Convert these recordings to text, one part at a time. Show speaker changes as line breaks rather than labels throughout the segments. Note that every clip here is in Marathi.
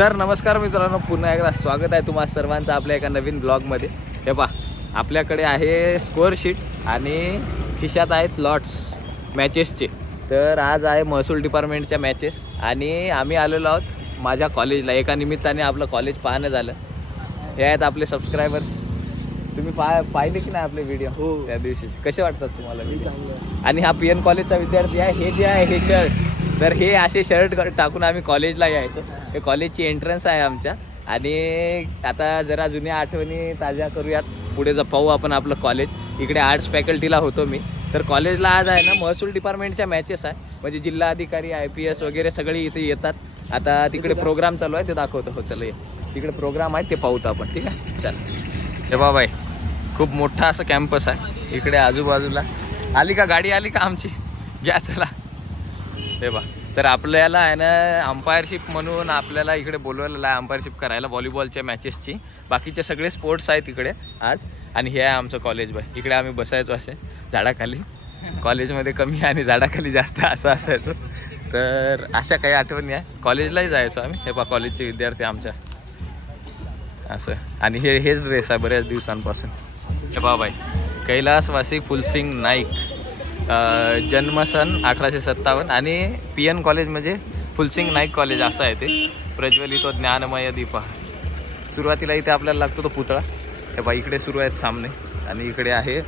तर नमस्कार मित्रांनो पुन्हा एकदा स्वागत आहे तुम्हा सर्वांचं आपल्या एका नवीन ब्लॉगमध्ये. हे पहा आपल्याकडे आहे स्कोअर शीट आणि खिशात आहेत लॉट्स मॅचेसचे तर आज आहे महसूल डिपार्टमेंटच्या मॅचेस आणि आम्ही आलेलो आहोत माझ्या कॉलेजला एका निमित्ताने आपलं कॉलेज पाहणं झालं. हे आहेत आपले सबस्क्रायबर्स तुम्ही पा पाहिले की नाही आपले व्हिडिओ
हो.
त्या दिवशी. कसे वाटतात तुम्हाला आणि हा पी एन कॉलेजचा विद्यार्थी आहे हे जे आहे हे शर्ट तर हे असे शर्ट टाकून आम्ही कॉलेजला यायचो. हे कॉलेजची एंट्रन्स आहे आमच्या. आणि आता जरा जुन्या आठवणी ताज्या करूयात. पुढे जर पाहू आपण आपलं कॉलेज इकडे आर्ट्स फॅकल्टीला होतो मी. तर कॉलेजला आज आहे ना महसूल डिपार्टमेंटच्या मॅचेस आहे. म्हणजे जिल्हाधिकारी आय पी एस वगैरे सगळे इथे येतात. आता तिकडे प्रोग्राम चालू आहे ते दाखवतो. हो चल ये. तिकडे प्रोग्राम आहे ते पाहूत आपण. ठीक आहे? चल. जबाबाई खूप मोठा असं कॅम्पस आहे. इकडे आजूबाजूला. आली का? गाडी आली का आमची? घ्या चला. हे बा तर आपल्याला आहे ना अंपायरशिप म्हणून आपल्याला इकडे बोलवलेलं आहे अंपायरशिप करायला व्हॉलीबॉलच्या मॅचेसची बाकीचे सगळे स्पोर्ट्स आहेत इकडे आज. आणि हे आहे आमचं कॉलेज बाय इकडे आम्ही बसायचो असे झाडाखाली. कॉलेजमध्ये कमी आणि झाडाखाली जास्त असं असायचं. तर अशा काही आठवणी आहे. कॉलेजलाही जायचो आम्ही. हे बा कॉलेजचे विद्यार्थी आमच्या. असं. आणि हे हेच ड्रेस आहे बऱ्याच दिवसांपासून. हे बा बाई. कैलासवासी फुलसिंग नाईक. जन्मसन अठराशे सत्तावन्न आणि पी एन कॉलेज म्हणजे फुलसिंग नाईक कॉलेज असं आहे ते. प्रज्वलितो ज्ञानमय दीपा. सुरुवातीला इथे आपल्याला लागतो तो पुतळा. हे बा इकडे सुरू आहेत सामने आणि इकडे आहे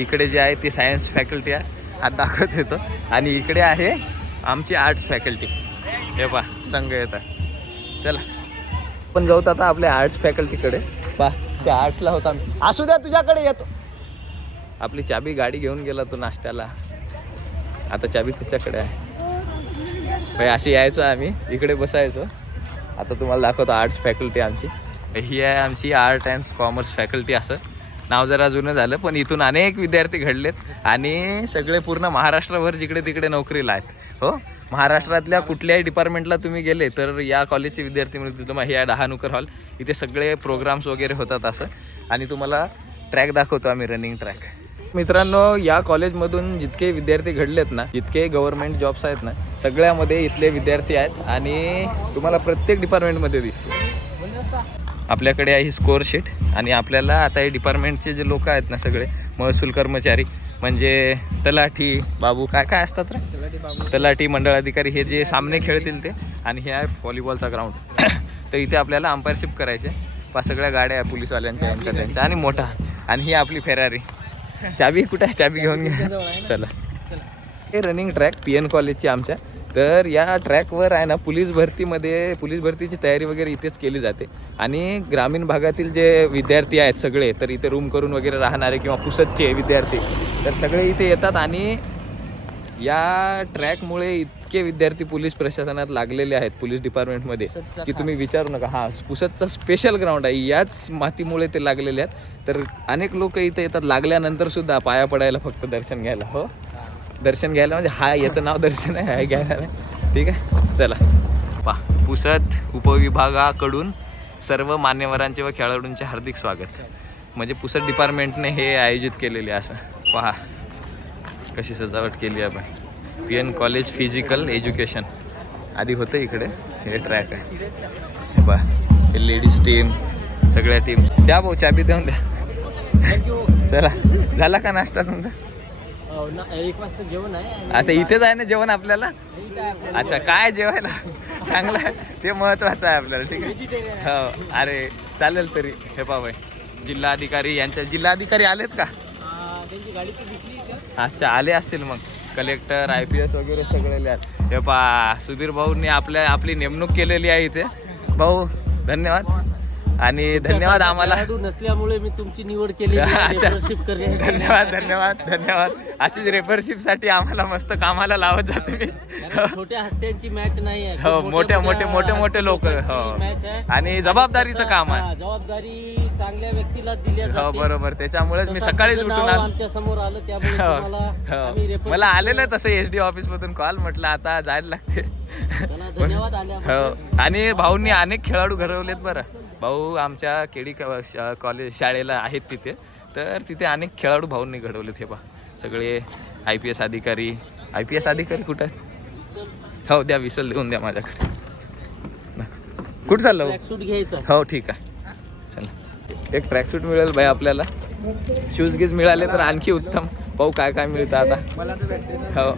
इकडे जे आहे ती सायन्स फॅकल्टी आहे. हा दाखवत येतो. आणि इकडे आहे आमची आर्ट्स फॅकल्टी हे पा संघ येतात चला. पण जाऊ आता आपल्या आर्ट्स फॅकल्टीकडे पा त्या आर्ट्सला होता आम्ही. असू द्या तुझ्याकडे येतो. आपली चाबी गाडी घेऊन गेला तो नाश्त्याला. आता चाबी त्याच्याकडे आहे. भाई अशी यायचो आम्ही. इकडे बसायचो. आता तुम्हाला दाखवतो आर्ट्स फॅकल्टी आमची. ही आहे आमची आर्ट अँड कॉमर्स फॅकल्टी असं. नाव जरा जुनं झालं पण इथून अनेक विद्यार्थी घडलेत आणि सगळे पूर्ण महाराष्ट्रभर जिकडे तिकडे नोकरीला आहेत. हो? महाराष्ट्रातल्या कुठल्याही डिपार्टमेंटला तुम्ही गेले तर या कॉलेजचे विद्यार्थी म्हणून तुम्हाला हे आहे डहाणुकर हॉल इथे सगळे प्रोग्राम्स वगैरे होतात असं. आणि तुम्हाला ट्रॅक दाखवतो आम्ही रनिंग ट्रॅक मित्रांनो या कॉलेजमधून जितके विद्यार्थी घडलेत ना जितके गव्हर्नमेंट जॉब्स आहेत ना सगळ्यामध्ये इथले विद्यार्थी आहेत आणि तुम्हाला प्रत्येक डिपार्टमेंटमध्ये दिसतो. आपल्याकडे आहे ही स्कोअर शीट आणि आपल्याला आता हे डिपार्टमेंटचे जे लोक आहेत ना सगळे महसूल कर्मचारी म्हणजे तलाठी बाबू काय काय असतात रे? तलाठी मंडळ अधिकारी हे जे सामने खेळतील ते. आणि हे आहे व्हॉलीबॉलचा ग्राउंड तर इथे आपल्याला अंपायरशिप करायचे. पाच सगळ्या गाड्या पोलीसवाल्यांच्या यांच्या त्यांच्या. आणि मोठा. आणि ही आपली फेरारी चाबी कुठे आहे? चाबी घेऊन घ्या. चला. हे रनिंग ट्रॅक पी एन कॉलेजची आमच्या. तर या ट्रॅकवर आहे ना पोलीस भरतीमध्ये पोलीस भरतीची तयारी वगैरे इथेच केली जाते. आणि ग्रामीण भागातील जे विद्यार्थी आहेत सगळे तर इथे रूम करून वगैरे राहणारे किंवा पुसतचे विद्यार्थी तर सगळे इथे येतात. आणि या ट्रॅकमुळे इतके विद्यार्थी पोलीस प्रशासनात लागलेले आहेत पोलीस डिपार्टमेंटमध्ये की तुम्ही विचारू नका. हा पुसतचा स्पेशल ग्राउंड आहे. याच मातीमुळे ते लागलेले आहेत. तर अनेक लोक इथे येतात. लागल्यानंतर सुद्धा पाया पडायला फक्त दर्शन घ्यायला. हो? दर्शन घ्यायला म्हणजे हा याचं नाव दर्शन आहे हा घ्यायला नाही. ठीक आहे? चला. पा पुसत उपविभागाकडून सर्व मान्यवरांचे व खेळाडूंचे हार्दिक स्वागत. म्हणजे पुसत डिपार्टमेंटने हे आयोजित केलेले असं. पहा कशी सजावट केली आहे आपण. P N college physical education आधी होतं इकडे. हे ट्रॅक आहे. हे पहा. हे लेडीज टीम सगळ्या टीम द्या भाऊ चाबी देऊन द्या. चला. झाला का नाश्ता तुमचा?
एक वाजता जेवण आहे
आता इथेच आहे ना जेवण आपल्याला? अच्छा काय जेवायला? चांगलं आहे. ते महत्वाचं आहे आपल्याला ठीक आहे. हो. अरे चालेल तरी. हे पाहाय जिल्हाधिकारी यांच्या जिल्हाधिकारी आलेत का?
त्यांची गाडी तर दिसली का
अच्छा आले असतील मग. कलेक्टर आय पी एस वगैरे सगळे लिहात. हे पा सुधीर भाऊंनी आपल्या आपली नेमणूक केलेली आहे इथे. भाऊ धन्यवाद. आणि धन्यवाद आम्हाला.
खेळाडू नसल्यामुळे मी तुमची निवड केली
धन्यवाद धन्यवाद धन्यवाद. अशीच रेपरशिपसाठी आम्हाला मस्त कामाला लावत जा तुम्ही.
कारण छोट्या हस्त्यांची मॅच नाही आहे.
हो
खूप
मोठे मोठे मोठे लोक हो. आणि जबाबदारीचं काम आहे.
जबाबदारी चांगल्या व्यक्तीला दिल्या
हो
जाते.
बरोबर. त्याच्यामुळेच मी सकाळीच उठून
आमच्यासमोर
आलं
त्यामुळे
हो, हो. मला. आलेलं तसं एच डी ऑफिस मधून कॉल म्हटलं आता जायला लागते. हो. आणि भाऊंनी अनेक खेळाडू घडवलेत बरं. भाऊ आमच्या केडी कॉलेज शाळेला आहेत तिथे. तर तिथे अनेक खेळाडू भाऊंनी घडवलेत हे बा सगळे आय पी एस अधिकारी. आय पी एस अधिकारी कुठं हो द्या विसल देऊन द्या माझ्याकडे. कुठं चाललो
ट्रॅकसूट घ्यायचा
हो ठीक आहे. चला. एक ट्रॅकसूट मिळेल बाई आपल्याला. शूज गीज मिळाले तर आणखी उत्तम. पाहू काय काय मिळतं आता? हो.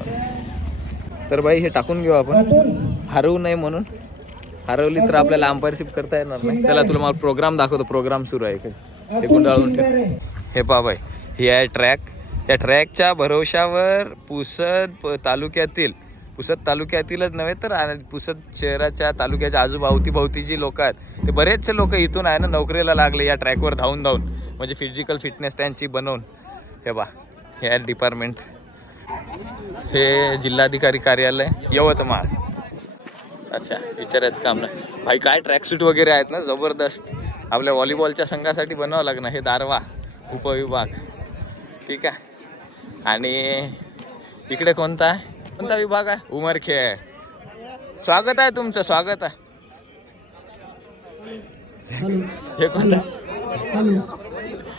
तर बाई हे टाकून घेऊ आपण. हरवू नये म्हणून. हरवली तर आपल्याला अंपायरशिप करता येणार नाही. चला तुला मला प्रोग्राम दाखवतो. प्रोग्राम सुरू आहे काही हे गुंडाळून ठेव. हे पहा ही आहे ट्रॅक या ट्रॅकच्या भरोशावर पुसद तालुक्यातील पुसद तालुक्यातीलच नव्हे तर पुसद शहराच्या तालुक्याच्या आजूबावती भोवती जी लोक आहेत ते बरेचसे लोक इथून आहे ना नोकरीला लागले या ट्रॅकवर धावून धावून. म्हणजे फिजिकल फिटनेस त्यांची बनवून. हे बा हे डिपार्टमेंट हे जिल्हाधिकारी कार्यालय यवतमाळ. अच्छा विचारायचं काम नाही. भाई काय ट्रॅकसूट वगैरे आहेत ना जबरदस्त. आपल्या व्हॉलीबॉलच्या संघासाठी बनावं लागणार हे दारवा उपविभाग. ठीक आहे. आणि इकडे कोणता? आहे कोणता विभाग आहे? उमरखेड. स्वागत आहे तुमचं स्वागत आहे. हे कोणता?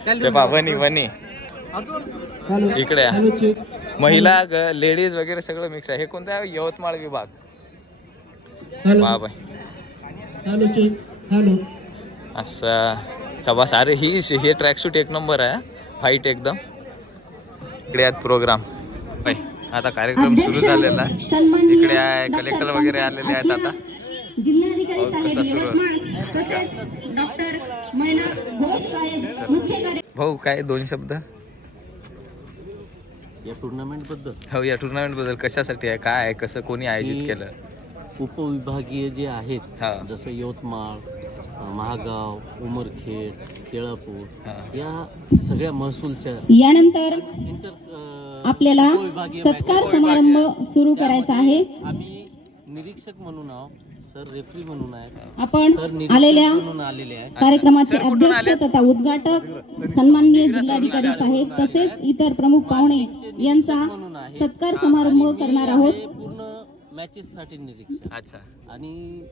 हे वनी वनी. इकडे महिला लेडीज वगैरे सगळं मिक्स आहे. हे कोणतं? आहे यवतमाळ विभाग.
हॅलो.
असं सबास अरे ही हे ट्रॅकसूट एक नंबर आहे फाईट एकदम. इकडे आहेत प्रोग्राम बाई आता कार्यक्रम सुरू झालेला. आहे इकडे आहे कलेक्टर वगैरे आलेले आहेत आता.
जिल्हाधिकारी साहेब डॉक्टर मैना घोष साहेब कार्य
भाऊ काय दोन शब्द?
या टुर्नामेंटबद्दल?
हो या टुर्नामेंटबद्दल कशासाठी आहे काय आहे कसं कोणी आयोजित केलं?
उपविभागीय जे आहेत
हा.
जसं यवतमाळ अं, महागाव उमरखेड केळापूर. या सगळ्या महसूलच्या
यानंतर
इंटर अं,
आपल्याला
उपविभागीय
सत्कार समारंभ सुरू करायचा आहे.
आम्ही निरीक्षक म्हणून आहोत सर रेफरी म्हणून आहेत
आपण
सर निरीक्षक
आलेल्या
म्हणून आलेले आहेत.
कार्यक्रमाचे अध्यक्ष तथा उद्घाटक सन्माननीय जिल्हाधिकारी साहेब तसेच इतर प्रमुख पाहुणे यांचा सत्कार समारंभ करणार आहोत.
हे पूर्ण मॅचेस साठी निरीक्षक.
अच्छा.
आणि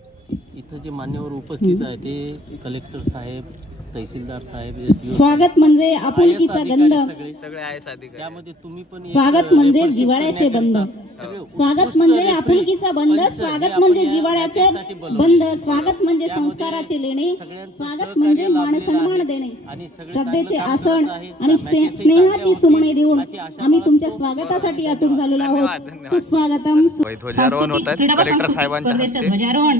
इथं जे मान्यवर उपस्थित आहे ते कलेक्टर साहेब तहसीलदार साहेब
स्वागत म्हणजे आपुलकीचा
अधिकारी
गंध
सगळे
सगळे आहे अधिकारी
त्यामध्ये तुम्ही पण एक,
स्वागत म्हणजे
referee
जिव्हाळ्याचे
करण्याकरिता सगळे
स्वागत
उत्कृष्ट
म्हणजे
referee,
आपुलकीचा
पंच हे
स्वागत
आपण
म्हणजे
या बोलवले.
बंध स्वागत म्हणजे
त्यामध्ये
संस्काराचे लेणे
सगळ्यांचं
स्वागत
सहकार्य
म्हणजे मान
लाभलेलं
सन्मान. देणे
आणि सगळे
श्रद्धेचे
चांगलं काम
आसन
करत.
आणि स्ने- स्नेहाची सुमणे देऊन
अशी आशा
आम्ही
बाळगतो.
तुमच्या स्वागतासाठी आतुर झालेलो
धन्यवाद,
आहोत
धन्यवाद.
सुस्वागतम सु-
होत
सांस्कृतिक
आहे.
क्रीडा व
कलेक्टर
सांस्कृतिक
साहेबांच्या
स्पर्धेचे
हस्ते.
ध्वजारोहण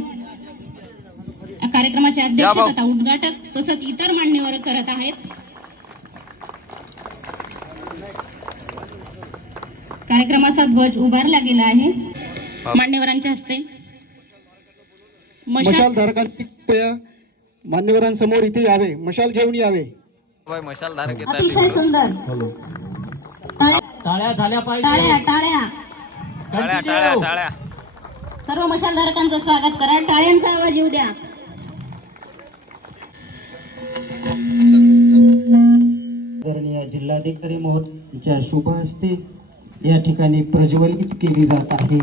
कार्यक्रमाचे अध्यक्ष. तथा उद्घाटक तसंच इतर मान्यवर करत आहेत. कार्यक्रमाचा ध्वज उभारला गेला आहे. मान्यवरांच्या हस्ते. मशाल
मशाल धारकांनी मान्यवरांसमोर इथे यावे. मशाल घेऊन यावे.
मशाल धारक येतात.
अतिशय. सुंदर.
टाळ्या झाल्या पाहिजे.
टाळ्या टाळ्या.
टाळ्या टाळ्या टाळ्या.
सर्व मशालधारकांचं स्वागत करा. टाळ्यांचा आवाज येऊ द्या.
आदरणीय जिल्हाधिकारी महोदयांच्या शुभ हस्ते या ठिकाणी प्रज्वलित केली जात आहे.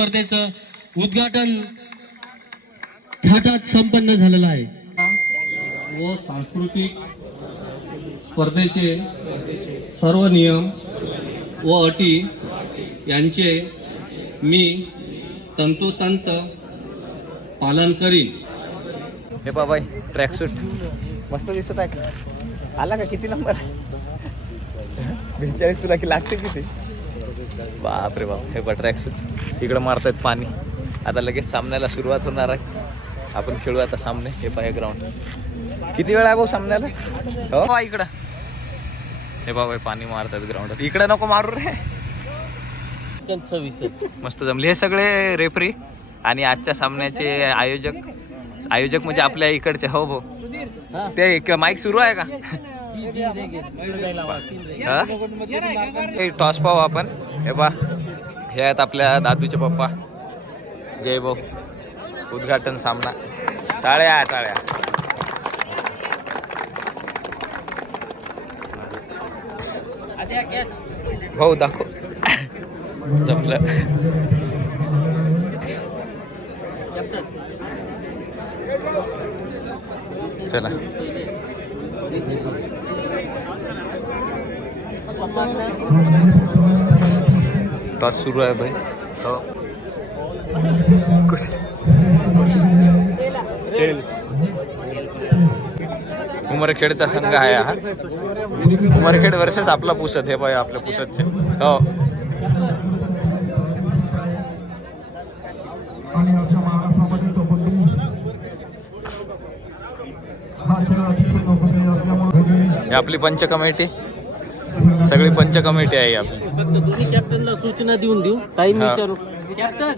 स्पर्धेचं उद्घाटन थाटात संपन्न झालेलं आहे.
व सांस्कृतिक स्पर्धेचे सर्व नियम व अटी यांचे मी तंतोतंत पालन करीन.
हे बाबा ट्रॅकसूट मस्त दिसत आहे. आला का? किती नंबर बेचाळीस तुला की लागते किती? बाप रे बाप. हे बा ट्रॅकसूट इकडं मारतायत पाणी आता लगेच सामन्याला सुरुवात होणार आहे आपण खेळू आता सामने हे पाय ग्राउंड किती वेळ आहे भाऊ सामन्याला हो इकडं हे बाबा हे पाणी मारतात ग्राउंडात इकडं नको मारू रे
सव्वीस
मस्त जमले हे सगळे रेफरी आणि आजच्या सामन्याचे आयोजक आयोजक म्हणजे आपल्या इकडचे हो भाऊ ते माईक सुरू आहे का हा? हे टॉस पाहू आपण हे बा हे आहेत आपल्या दादूचे पप्पा. जय भाऊ. उद्घाटन सामना. टाळ्या टाळ्या. भाऊ दाखव. जमलं. चला. तास सुरू आहे भाई. हो. कुछ उमरखेडचा संघ आहे हा. उमरखेड वर्षच आपला पुसत हे भाई आपल्या पुसतचे हो. आपली पंच कमिटी सगळी पंच कमिटी आहे ही आपली.
फक्त दोन्ही कॅप्टनला सूचना देऊन देऊ. टाइम
हा.
विचारू. कॅप्टन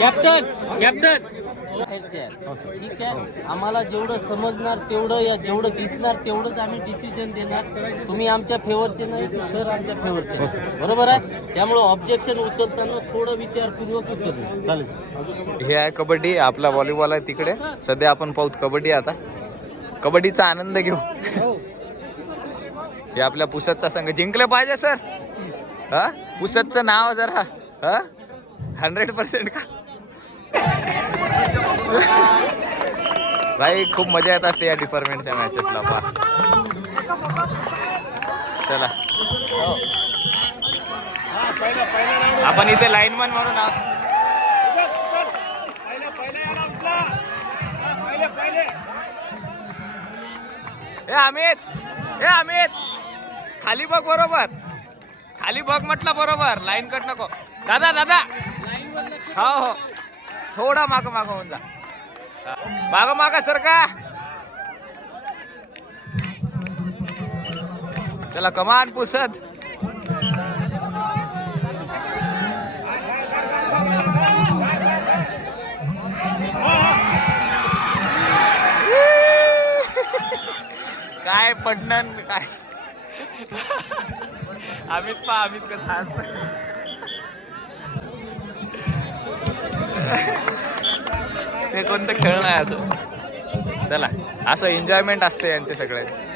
कॅप्टन कॅप्टन ठीक आहे. आम्हाला जेवढं समजणार तेवढं या जेवढं दिसणार तेवढंच आम्ही डिसिजन देणार. तुम्ही आमच्या फेवरचे नाही की सर आमच्या फेवरचे नाही. बरोबर आहे? त्यामुळे ऑब्जेक्शन उचलताना थोडं विचारपूर्वक उचलू.
हे आहे कबड्डी आपला व्हॉलीबॉल आहे तिकडे. सध्या आपण पाहू कबड्डी आता. कबड्डीचा आनंद घेऊ हे आपल्या पुसतचा संघ जिंकले पाहिजे सर हा पुसदचं नाव जरा हा हंड्रेड पर्सेंट का भाई खूप मजा येत असते या डिपार्टमेंटच्या मॅचेसला पा चला आपण इथे लाईनमन म्हणून आहोत ए अमित! ए अमित! खाली बघ बरोबर. खाली बघ म्हटलं बरोबर. लाईन कट नको. दादा दादा! हो हो. थोडा माग माग होऊन जा. माग माग सर का? चला कमान पुसत. काय पडणं काय? अमित पा अमित कसं हसतोय. ते कोणतं खेळ नाही असं. चला असं एन्जॉयमेंट असते यांचे सगळ्यांचे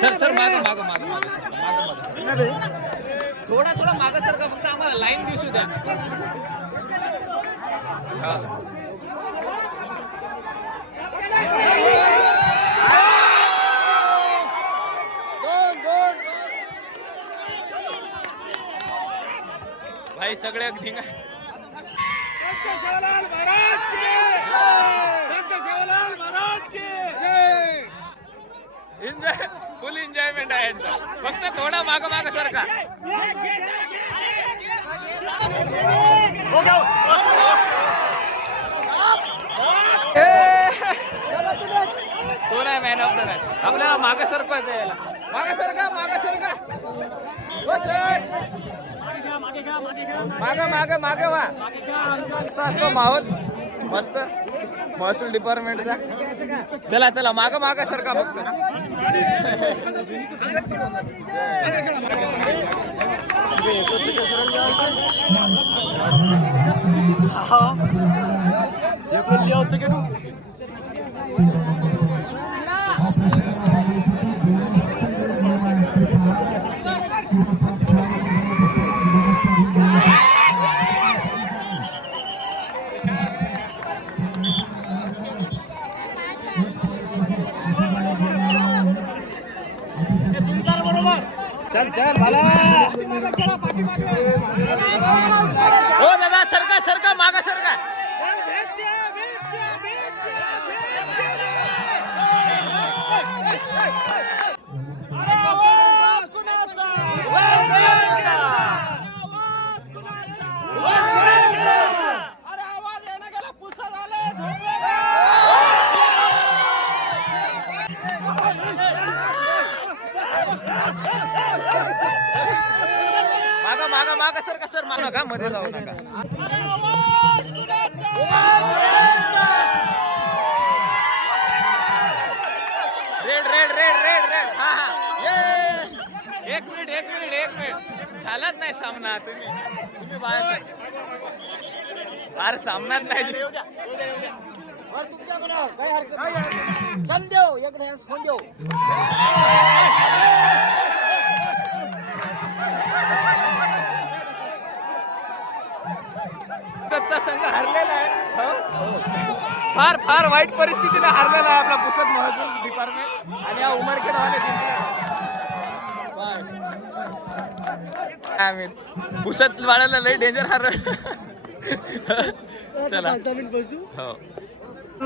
सर सर माग माग माग माग माग माग थोडा थोडा माग सर का फक्त आम्हाला लाईन दिसू द्या हा. भाई सगळे धिंगा एन्जॉय फुल एन्जॉयमेंट आहे फक्त थोडा माग माग सारखा कोण आहे मॅन ऑफ द मॅच आपल्याला माग सरकवायचं यायला माग सरका माग सरका हो सर माग माग माग वा. असा असतो माहोल? मस्त. महसूल डिपार्टमेंटचा चला चला माग माग सरका फक्त. हो. दादा सरका सरका मागा सरका. मागा मागा मागा सरका सर मारू नका मध्ये जाऊ नका. Red red red red red. हा हा. एक मिनिट एक मिनिट एक मिनिट. झालाच नाही सामना तुम्ही. तुम्ही बाहेर फार सामनाच नाही. तुमच्याकडं काय हरकत नाही देऊ एक फोन देऊ कच्चा संघ हरलेला आहे. हो? फार फार वाईट परिस्थितीने हरलेला आहे आपला पुसद महसूल डिपार्टमेंट आणि हा उमरखेडवाले काय माहीत. वाढायला लय डेंजर हर चला. हो.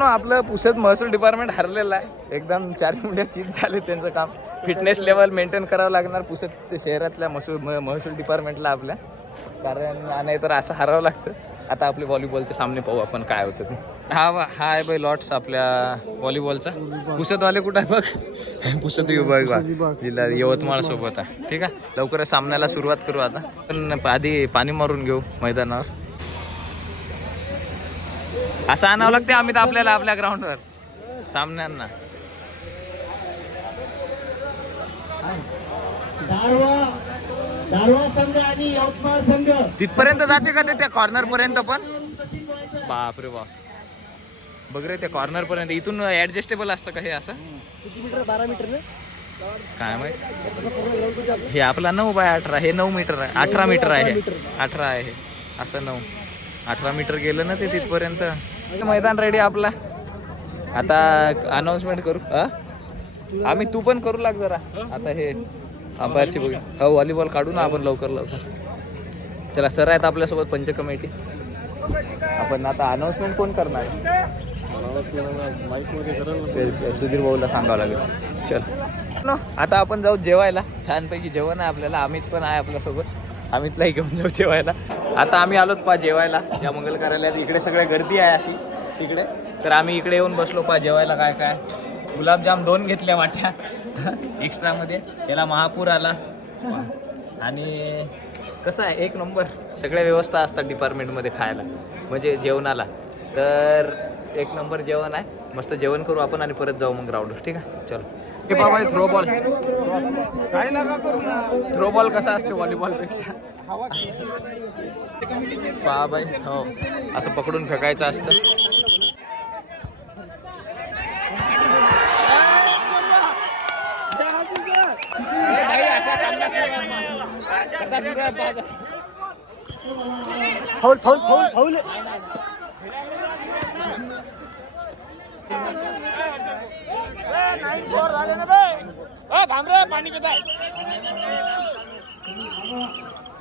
आपलं पुसद महसूल डिपार्टमेंट हरलेलं आहे. एकदम चार मिनिटं चीज झाले त्यांचं काम. फिटनेस लेवल मेंटेन करावं लागणार पुसद शहरातल्या महसूल महसूल डिपार्टमेंटला आपल्या. कारण नाही तर असं हरावं लागतं. आता आपले व्हॉलीबॉलचे सामने पाहू आपण काय होतं ते. हा हा आहे बाई लॉट्स आपल्या व्हॉलीबॉलचा पुसदवाले कुठं आहे बघ? पुसत विभाग जिल्हा यवतमाळ सोबत आहे. ठीक आहे? लवकरच सामन्याला सुरुवात करू आता. पण आधी पाणी मारून घेऊ मैदानावर. असं आणावं लागते आम्ही तर आपल्याला आपल्या ग्राउंडवर सामन्यांना. तिथपर्यंत जाते का ते? त्या कॉर्नर पर्यंत पण? बाप रे बाप बघ रे त्या कॉर्नर पर्यंत. इथून ऍडजस्टेबल असतं का हे असं? काय माहीत? हे आपला नऊ बाय अठरा हे नऊ मीटर आहे. अठरा मीटर आहे अठरा आहे हे. असं नऊ. अठरा मीटर गेलं ना ते तिथपर्यंत. मैदान रेडी आपला. आता अनाऊन्समेंट करू हा आम्ही तू पण करू लाग जरा. आता हे. अंपायरशी बघू. हो व्हॉलीबॉल काढू ना आपण लवकर लवकर. चला सर आहेत आपल्यासोबत पंच कमिटी आपण आता अनाऊन्समेंट कोण करणार? ते सुधीर भाऊला सांगावं लागेल. चल. आता आपण जाऊ जेवायला. छानपैकी जेवण आहे आपल्याला. अमित पण आहे आपल्यासोबत. अमितलाही घेऊन जाऊ जेवायला. आता आम्ही आलोत पा जेवायला. या मंगल कार्यालयात इकडे सगळ्या गर्दी आहे अशी. तिकडे. तर आम्ही इकडे येऊन बसलो पा जेवायला काय काय. गुलाबजाम दोन घेतल्या वाट्या. एक्स्ट्रामध्ये. याला महापूर आला. आणि कसं आहे एक नंबर. सगळ्या व्यवस्था असतात डिपार्टमेंटमध्ये खायला. म्हणजे जेवणाला. तर एक नंबर जेवण आहे. मस्त जेवण करू आपण आणि परत जाऊ मग ग्राउंडवर ठीक आहे? चलो. हे बाबा थ्रो बॉल थ्रो बॉल कसा असतो व्हॉलीबॉलपेक्षा? बाबाई हो. असं पकडून फेकायचं असतं.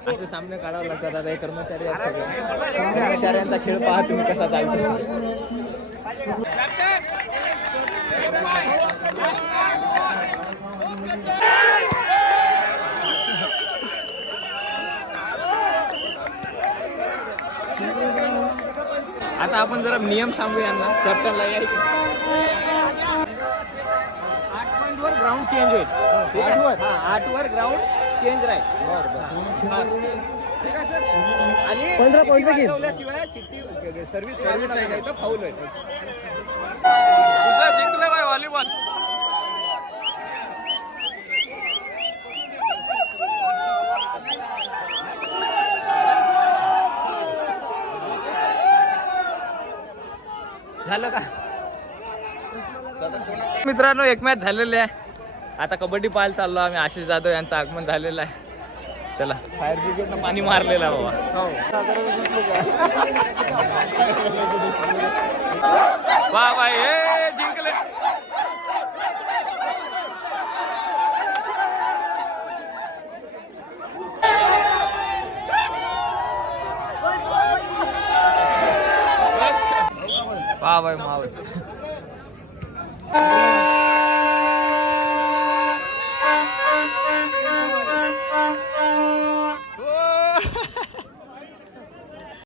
असे सामने काढावं लागतात आता हे कर्मचारी आहेत सगळे. कर्मचाऱ्यांचा खेळ पहा तुम्ही कसा चालतो आता आपण जरा नियम सांगू यांना. कॅप्टनला या. आठ पॉईंट वर ग्राउंड चेंज होईल? हा आठ वर ग्राउंड चेंज राहील हा. ठीक आहे सर आणि
पंधरा.
शिवाय शिट्टी सर्व्हिस सर्व्हिस नाही. तर फाऊल आहे दुसरं जिंकलं बाय व्हॉलीबॉल झालं का मित्रांनो एक मॅच झालेली आहे. आता कबड्डी पाहायला चाललो आम्ही. आशिष जाधव यांचं आगमन झालेलं आहे. चला फायर ब्रिगेडनं पाणी मारलेलं आहे बाबा. वा वा हे जिंकले. वा बाय Ah!